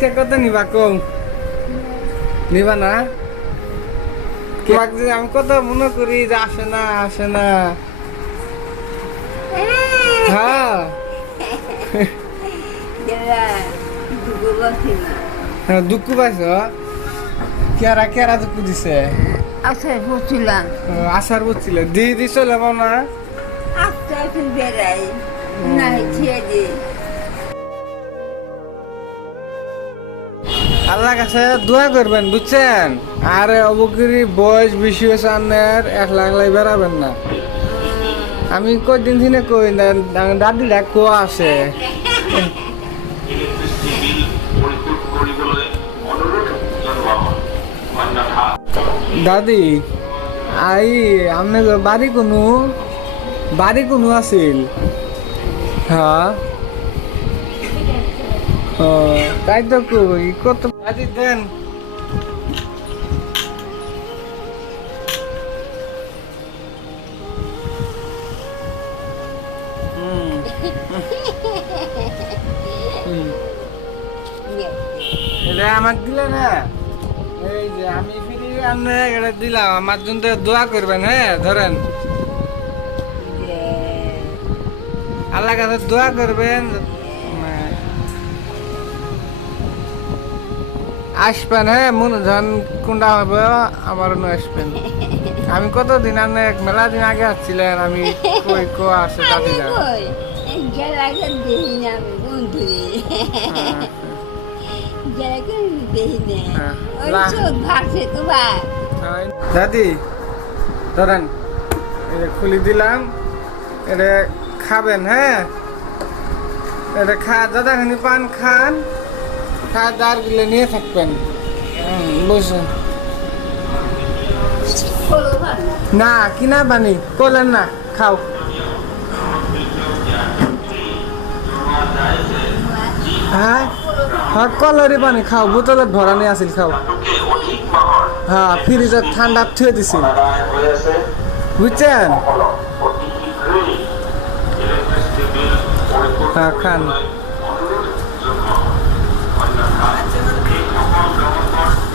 আজকে কত নিবা কম নিবা না আমি কত মনে করি যে আসে না হ্যাঁ দুঃখ পাইছ কেরা দুঃখ দিছে আসার বলছিলাম আসার বুঝছিল দি চলে না আস্তে বেড়াই না খেয়ে দি আল্লাহ কাছে দোয়া করবেন বুঝছেন আর অবগিরি বয়স বেশি হয়েছে আপনার 1 লাখ লাই বেড়াবেন না আমি কয়দিন দিনে কই না দাদিরা কোয়া আছে দাদি আই আপনার বাড়ি কোনো আছিল হ্যাঁ ও তাই তো কই কত দাদি দেন এটা আমাকে দিলে না এই যে আমি ফিরি আপনার দিলাম আমার জন্য দোয়া করবেন হ্যাঁ ধরেন আল্লাহ কাছে দোয়া করবেন আসবেন হ্যাঁ মনে ধান কোনটা হবে আমার আসবেন আমি কতদিন আনে মেলা দিন আগে আসছিলেন আমি কই কো আসে দাদিরা দাদি ধরেন এটা খুলি দিলাম এটা খাবেন হ্যাঁ এটা যতখানি পান খান দাঁড় গুলো নিয়ে থাকবেন বুঝছেন না কিনা পানি করলেন না খাও হ্যাঁ হ্যাঁ কলরি পানি খাও বোতলত ভরানি আছিল খাও হ্যাঁ ফ্রিজত ঠান্ডা থুয়ে দিছিল বুঝছেন হ্যাঁ খান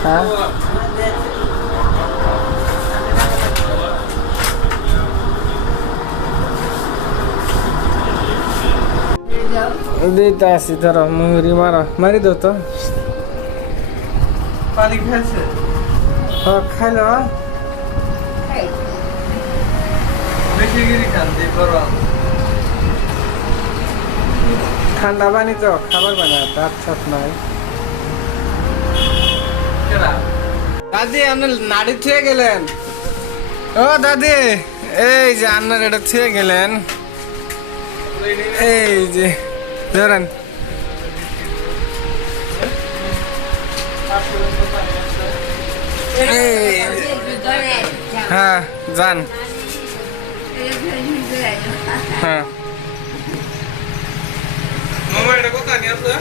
হ্যাঁ দিতে আসি ধরো মুহুরি মারি দাও তো পানি খাইছে খাইল বেশি গিরি খান দিয়ে গরম ঠান্ডা পানি তো খাবার বানায় দাঁত ছাপ নাই দাদি আপনার নাড়ি থুয়ে গেলেন ও দাদি এই যে আপনার এটা থুয়ে গেলেন এই যে ধরেন হ্যাঁ যান হ্যাঁ মামা এটা কোথায় নিয়ে আসলে